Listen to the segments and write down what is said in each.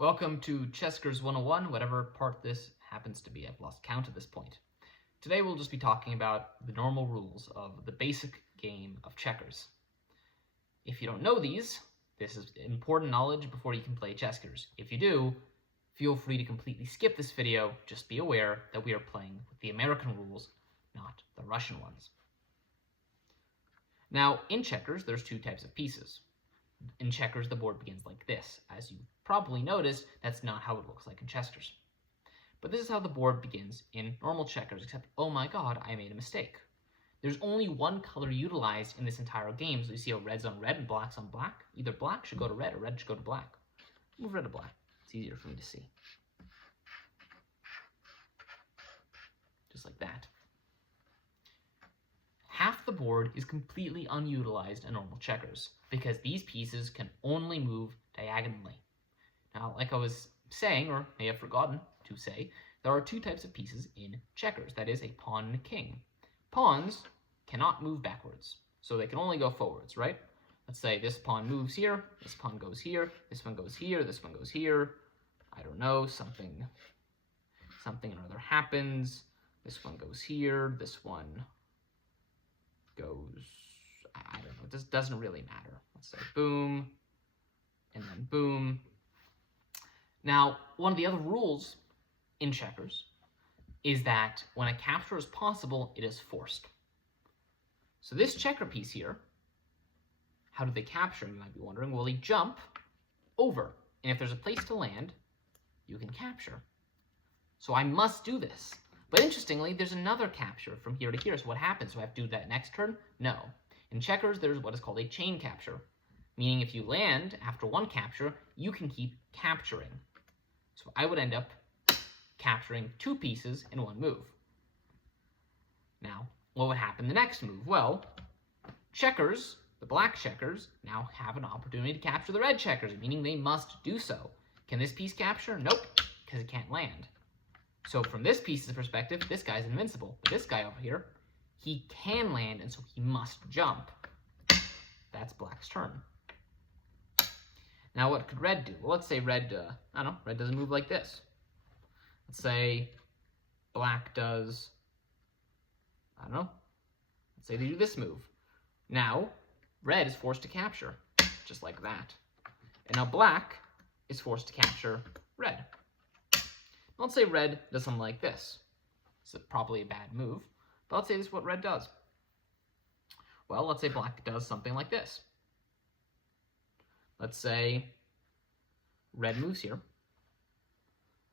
Welcome to Chessckers 101, whatever part this happens to be. I've lost count at this point. Today we'll just be talking about the normal rules of the basic game of checkers. If you don't know these, this is important knowledge before you can play Chessckers. If you do, feel free to completely skip this video. Just be aware that we are playing with the American rules, not the Russian ones. Now, in checkers, there's two types of pieces. In checkers, the board begins like this. As you probably noticed, that's not how it looks like in Chessckers. But this is how the board begins in normal checkers, except, oh my god, I made a mistake. There's only one color utilized in this entire game, so you see how red's on red and black's on black. Either black should go to red or red should go to black. Move red to black. It's easier for me to see. Just like that. Half the board is completely unutilized in normal checkers, because these pieces can only move diagonally. Now, like I was saying, or may have forgotten to say, there are two types of pieces in checkers, that is, a pawn and a king. Pawns cannot move backwards, so they can only go forwards, right? Let's say this pawn moves here, this pawn goes here, this one goes here, this one goes here. I don't know, something or other happens. This one goes here, this one goes, I don't know, this doesn't really matter. Let's say boom, and then boom. Now, one of the other rules in checkers is that when a capture is possible, it is forced. So this checker piece here, how do they capture, you might be wondering? Well, they jump over, and if there's a place to land, you can capture. So I must do this. But interestingly, there's another capture from here to here. So what happens? Do I have to do that next turn? No. In checkers, there's what is called a chain capture, meaning if you land after one capture, you can keep capturing. So I would end up capturing two pieces in one move. Now, what would happen the next move? Well, checkers, the black checkers, now have an opportunity to capture the red checkers, meaning they must do so. Can this piece capture? Nope, because it can't land. So from this piece's perspective, this guy's invincible. But this guy over here, he can land, and so he must jump. That's black's turn. Now what could red do? Well, let's say red, I don't know, red doesn't move like this. Let's say black does, I don't know, let's say they do this move. Now, red is forced to capture, just like that. And now black is forced to capture red. Let's say red does something like this. It's probably a bad move, but let's say this is what red does. Well, let's say black does something like this. Let's say red moves here.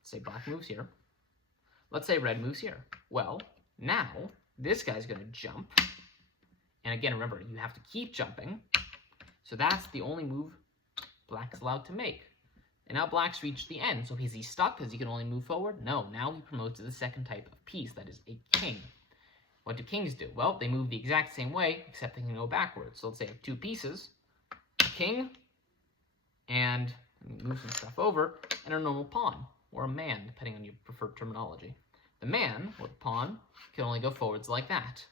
Let's say black moves here. Let's say red moves here. Well, now this guy's going to jump. And again, remember, you have to keep jumping. So that's the only move black's allowed to make. And now black's reached the end. So is he stuck because he can only move forward? No, now he promotes to the second type of piece, that is a king. What do kings do? Well, they move the exact same way, except they can go backwards. So let's say I have two pieces, a king, and move some stuff over, and a normal pawn, or a man, depending on your preferred terminology. The man, or the pawn, can only go forwards like that.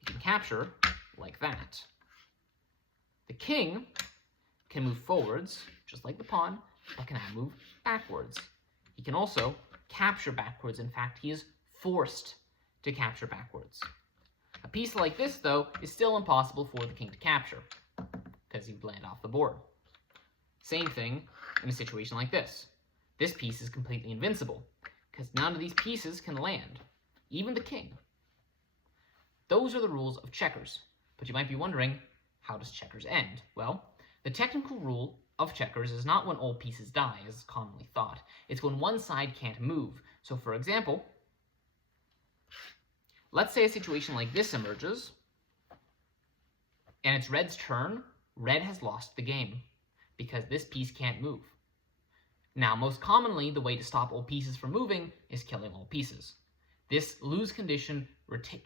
You can capture like that. The king can move forwards, just like the pawn, but can now move backwards. He can also capture backwards. In fact, he is forced to capture backwards. A piece like this, though, is still impossible for the king to capture, because he would land off the board. Same thing in a situation like this. This piece is completely invincible, because none of these pieces can land, even the king. Those are the rules of checkers, but you might be wondering, how does checkers end? Well, the technical rule of checkers is not when all pieces die, as is commonly thought. It's when one side can't move. So, for example, let's say a situation like this emerges, and it's red's turn. Red has lost the game, because this piece can't move. Now, most commonly, the way to stop all pieces from moving is killing all pieces. This lose condition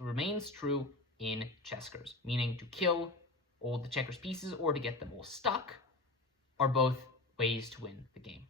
remains true in Chessckers, meaning to kill all the checkers pieces or to get them all stuck are both ways to win the game.